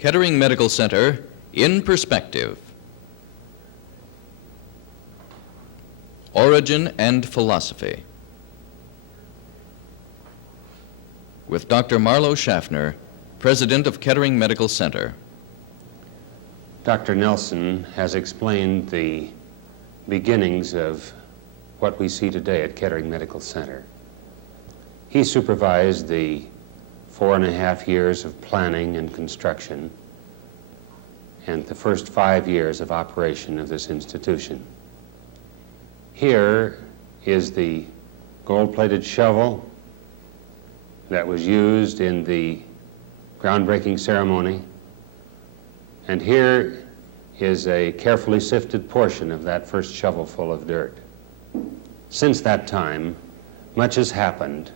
Kettering Medical Center in Perspective. Origin and Philosophy. With Dr. Marlowe Schaffner, President of Kettering Medical Center. Dr. Nelson has explained the beginnings of what we see today at Kettering Medical Center. He supervised the 4.5 years of planning and construction and the first 5 years of operation of this institution. Here is the gold-plated shovel that was used in the groundbreaking ceremony, and here is a carefully sifted portion of that first shovelful of dirt. Since that time, much has happened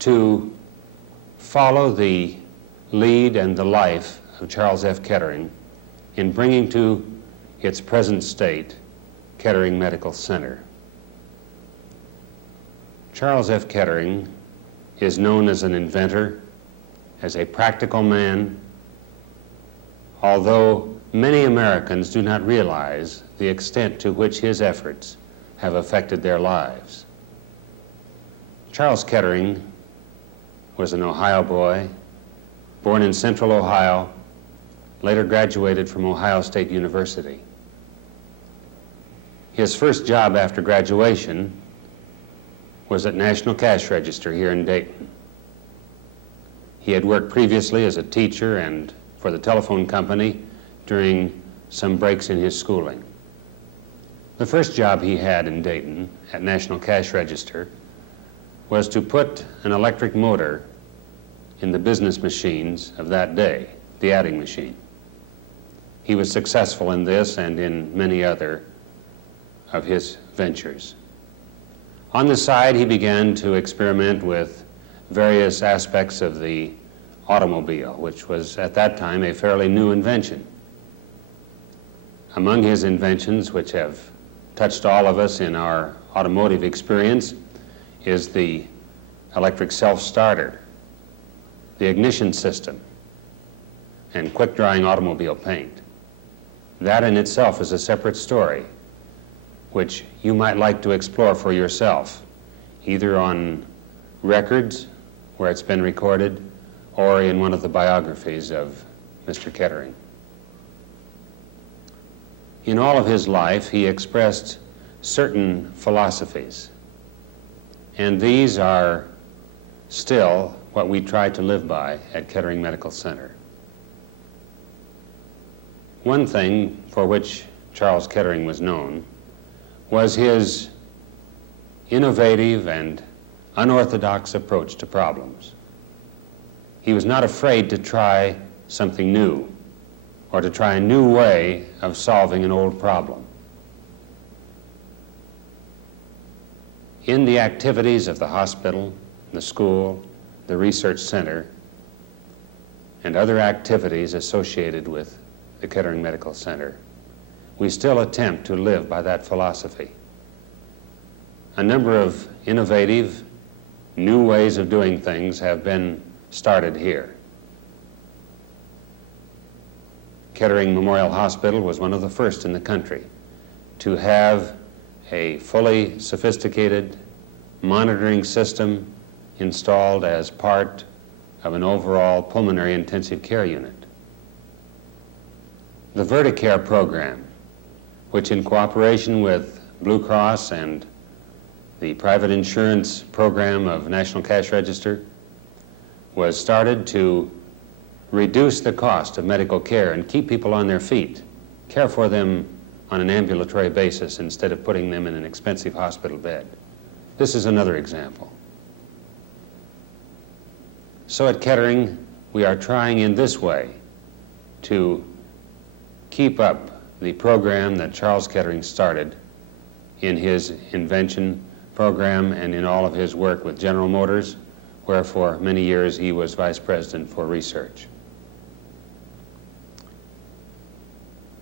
to follow the lead and the life of Charles F. Kettering in bringing to its present state Kettering Medical Center. Charles F. Kettering is known as an inventor, as a practical man, although many Americans do not realize the extent to which his efforts have affected their lives. Charles Kettering was an Ohio boy, born in Central Ohio, later graduated from Ohio State University. His first job after graduation was at National Cash Register here in Dayton. He had worked previously as a teacher and for the telephone company during some breaks in his schooling. The first job he had in Dayton at National Cash Register was to put an electric motor in the business machines of that day, the adding machine. He was successful in this and in many other of his ventures. On the side, he began to experiment with various aspects of the automobile, which was at that time a fairly new invention. Among his inventions, which have touched all of us in our automotive experience, is the electric self-starter, the ignition system, and quick-drying automobile paint. That in itself is a separate story, which you might like to explore for yourself, either on records where it's been recorded or in one of the biographies of Mr. Kettering. In all of his life, he expressed certain philosophies, and these are still what we try to live by at Kettering Medical Center. One thing for which Charles Kettering was known was his innovative and unorthodox approach to problems. He was not afraid to try something new or to try a new way of solving an old problem. In the activities of the hospital, the school, the research center, and other activities associated with the Kettering Medical Center, we still attempt to live by that philosophy. A number of innovative, new ways of doing things have been started here. Kettering Memorial Hospital was one of the first in the country to have a fully sophisticated monitoring system installed as part of an overall pulmonary intensive care unit. The VertiCare program, which in cooperation with Blue Cross and the private insurance program of National Cash Register, was started to reduce the cost of medical care and keep people on their feet, care for them on an ambulatory basis instead of putting them in an expensive hospital bed. This is another example. So at Kettering, we are trying in this way to keep up the program that Charles Kettering started in his invention program and in all of his work with General Motors, where for many years he was vice president for research.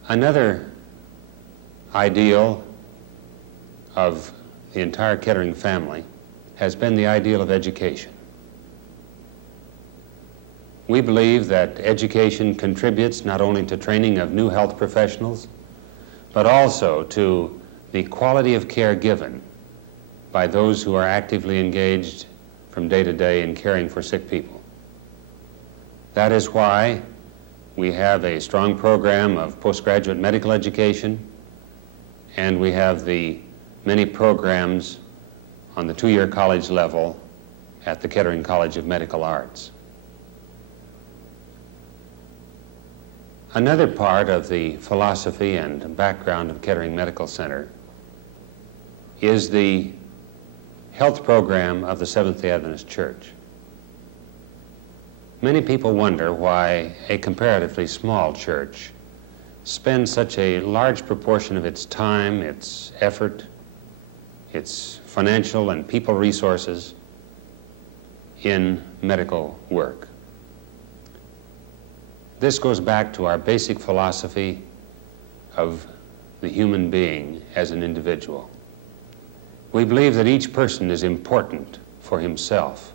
Another ideal of the entire Kettering family has been the ideal of education. We believe that education contributes not only to training of new health professionals, but also to the quality of care given by those who are actively engaged from day to day in caring for sick people. That is why we have a strong program of postgraduate medical education, and we have the many programs on the two-year college level at the Kettering College of Medical Arts. Another part of the philosophy and background of Kettering Medical Center is the health program of the Seventh-day Adventist Church. Many people wonder why a comparatively small church spends such a large proportion of its time, its effort, its financial and people resources in medical work. This goes back to our basic philosophy of the human being as an individual. We believe that each person is important for himself.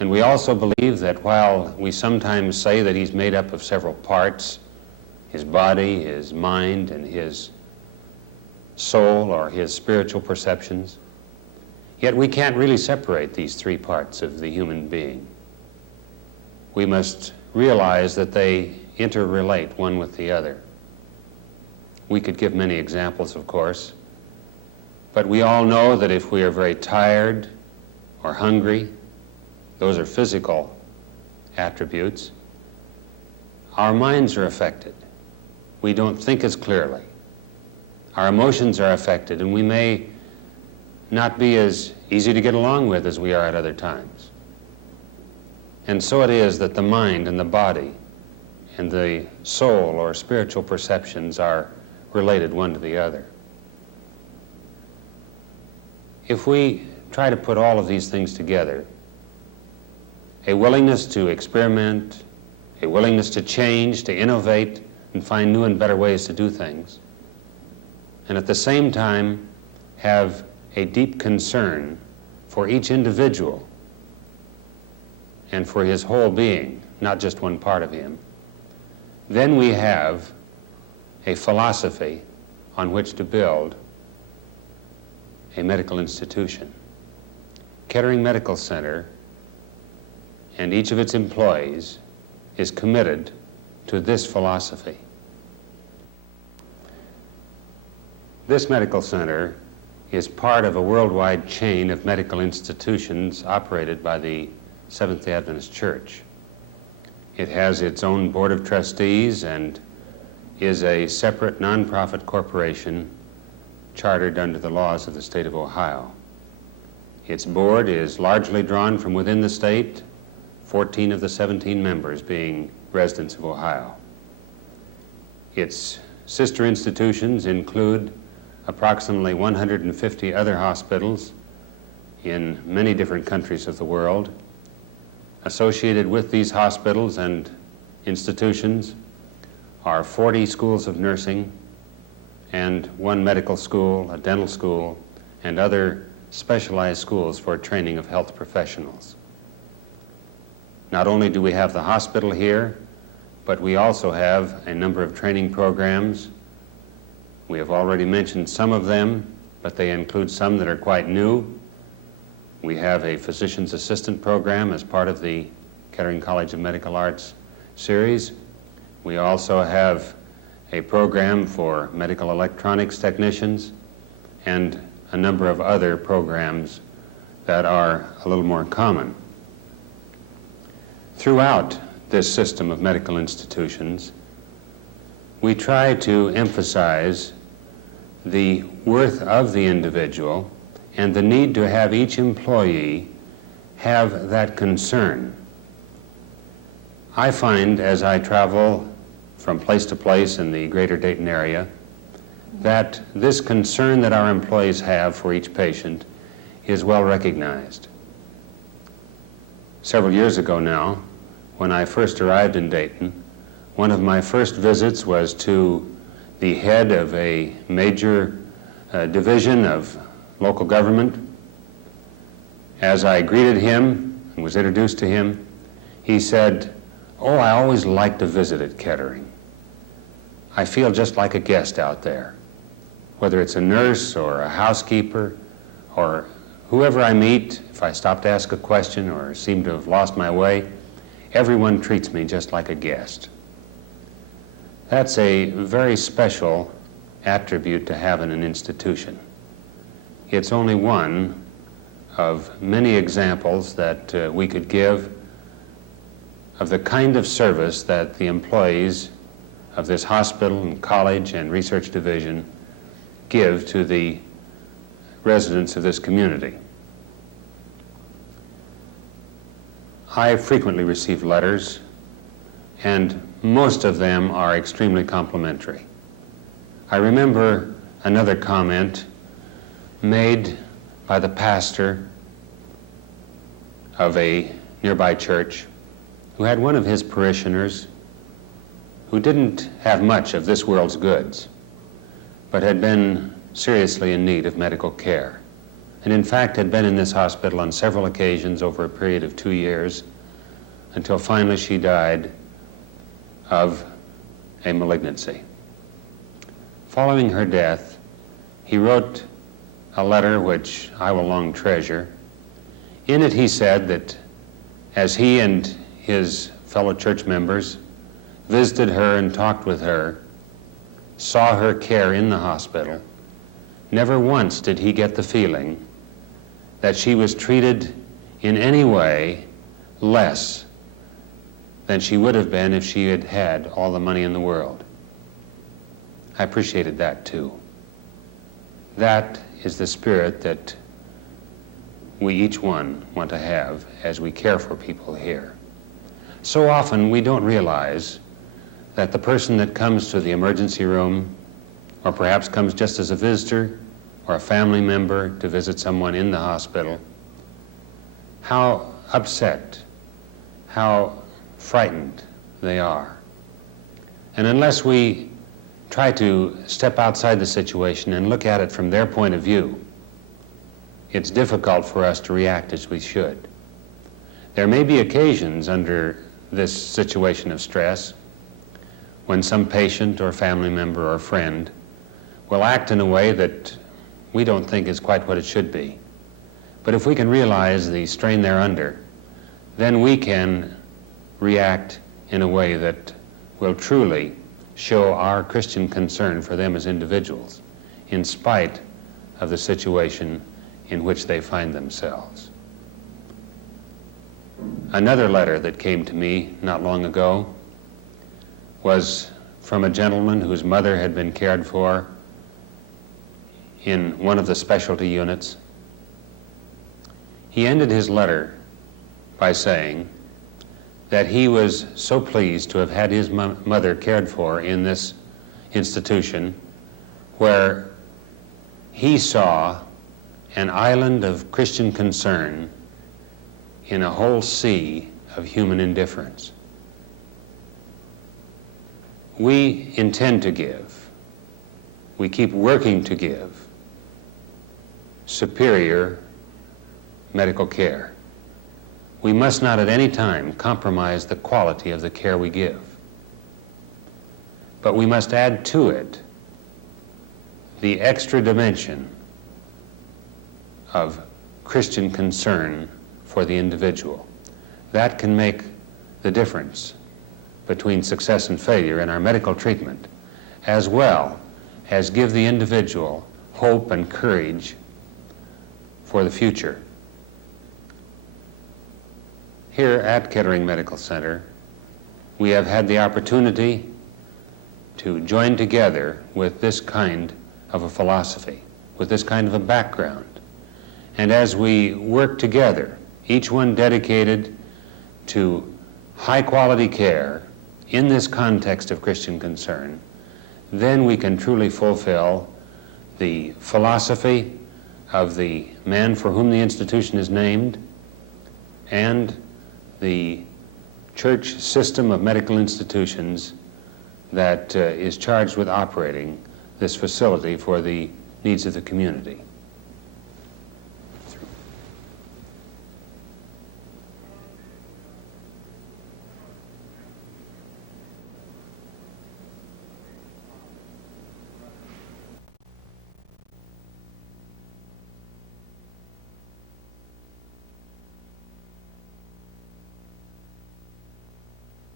And we also believe that while we sometimes say that he's made up of several parts, his body, his mind, and his soul or his spiritual perceptions, yet we can't really separate these three parts of the human being. We must realize that they interrelate one with the other. We could give many examples, of course, but we all know that if we are very tired or hungry, those are physical attributes, our minds are affected. We don't think as clearly. Our emotions are affected, and we may not be as easy to get along with as we are at other times. And so it is that the mind and the body and the soul or spiritual perceptions are related one to the other. If we try to put all of these things together, a willingness to experiment, a willingness to change, to innovate, and find new and better ways to do things, and at the same time have a deep concern for each individual and for his whole being, not just one part of him, then we have a philosophy on which to build a medical institution. Kettering Medical Center and each of its employees is committed to this philosophy. This medical center is part of a worldwide chain of medical institutions operated by the Seventh-day Adventist Church. It has its own board of trustees and is a separate nonprofit corporation chartered under the laws of the state of Ohio. Its board is largely drawn from within the state, 14 of the 17 members being residents of Ohio. Its sister institutions include approximately 150 other hospitals in many different countries of the world. Associated with these hospitals and institutions are 40 schools of nursing and one medical school, a dental school, and other specialized schools for training of health professionals. Not only do we have the hospital here, but we also have a number of training programs. We have already mentioned some of them, but they include some that are quite new. We have a physician's assistant program as part of the Kettering College of Medical Arts series. We also have a program for medical electronics technicians and a number of other programs that are a little more common. Throughout this system of medical institutions, we try to emphasize the worth of the individual and the need to have each employee have that concern. I find as I travel from place to place in the greater Dayton area that this concern that our employees have for each patient is well recognized. Several years ago now, when I first arrived in Dayton, one of my first visits was to the head of a major division of local government. As I greeted him and was introduced to him, He said, "Oh, I always like to visit at Kettering. I feel just like a guest out there. Whether it's a nurse or a housekeeper or whoever I meet, if I stop to ask a question or seem to have lost my way, everyone treats me just like a guest." That's a very special attribute to have in an institution. It's only one of many examples that we could give of the kind of service that the employees of this hospital and college and research division give to the residents of this community. I frequently receive letters, and most of them are extremely complimentary. I remember another comment made by the pastor of a nearby church who had one of his parishioners who didn't have much of this world's goods, but had been seriously in need of medical care, and in fact had been in this hospital on several occasions over a period of 2 years until finally she died of a malignancy. Following her death, he wrote a letter which I will long treasure. In it he said that as he and his fellow church members visited her and talked with her, saw her care in the hospital, never once did he get the feeling that she was treated in any way less than she would have been if she had had all the money in the world. I appreciated that too. That is the spirit that we each one want to have as we care for people here. So often we don't realize that the person that comes to the emergency room, or perhaps comes just as a visitor or a family member to visit someone in the hospital, how upset, how frightened they are. And unless we try to step outside the situation and look at it from their point of view, it's difficult for us to react as we should. There may be occasions under this situation of stress when some patient or family member or friend will act in a way that we don't think is quite what it should be. But if we can realize the strain they're under, then we can react in a way that will truly show our Christian concern for them as individuals, in spite of the situation in which they find themselves. Another letter that came to me not long ago was from a gentleman whose mother had been cared for in one of the specialty units. He ended his letter by saying that he was so pleased to have had his mother cared for in this institution where he saw an island of Christian concern in a whole sea of human indifference. We intend to give, we keep working to give superior medical care. We must not at any time compromise the quality of the care we give. But we must add to it the extra dimension of Christian concern for the individual. That can make the difference between success and failure in our medical treatment, as well as give the individual hope and courage for the future. Here at Kettering Medical Center, we have had the opportunity to join together with this kind of a philosophy, with this kind of a background. And as we work together, each one dedicated to high-quality care in this context of Christian concern, then we can truly fulfill the philosophy of the man for whom the institution is named and the church system of medical institutions that is charged with operating this facility for the needs of the community.